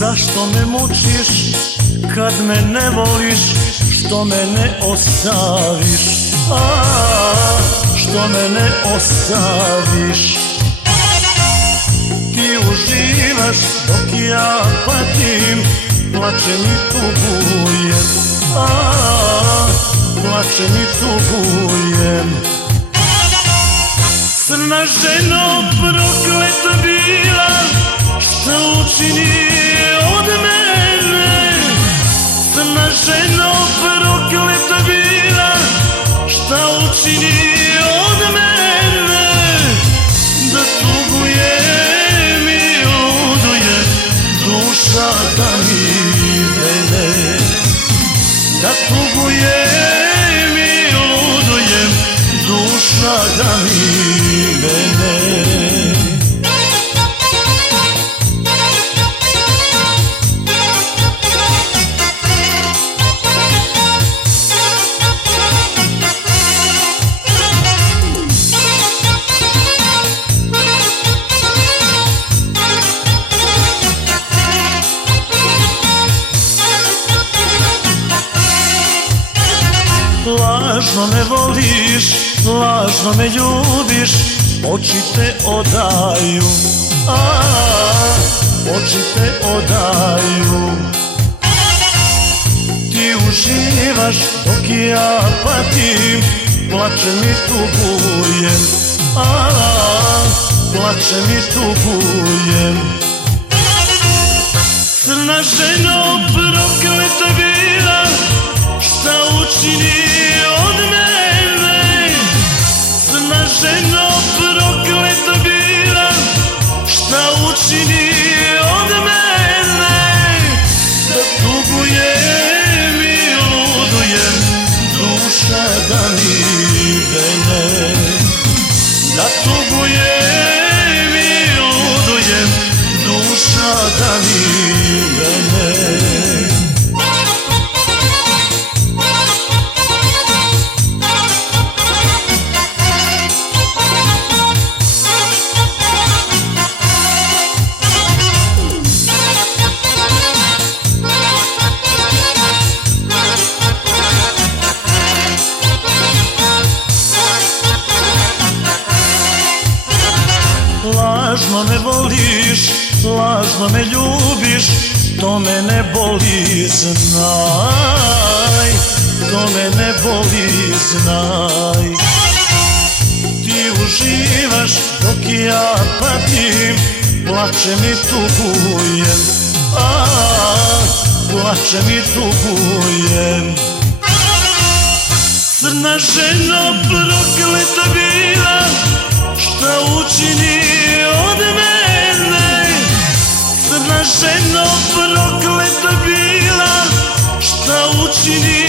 Zašto me mučiš kad me ne voliš, što me ne ostaviš, što me ne ostaviš. Ti uživaš dok ja patim, plačem i tugujem, plačem i tugujem. Crna ženo prokleta bila, šta učini od mene? Crna ženo prokleta bila, šta učini od mene? Da tugujem i ludujem, duša da mi vene. Da tugujem i ludujem, duša da mi vene. Lažno me voliš, lažno me ljubiš, oči te odaju, oči te odaju. Ti uživaš dok ja patim, plačem i tugujem, plačem i tugujem. Crna ženo prokleta bila, šta učini od mene? Crna ženo prokleta bila, šta učini od mene? Da tugujem i ludujem, duša da mi vene. Da tugujem i ludujem, duša da mi vene. Lažno me voliš, lažno me ljubiš, to me ne boli, znaj, to me ne boli, znaj. Ti uživaš dok ja patim, plačem i tugujem, plačem i tugujem. Crna ženo prokleta bila, šta učini od mene? Crna ženo prokleta bila, šta učini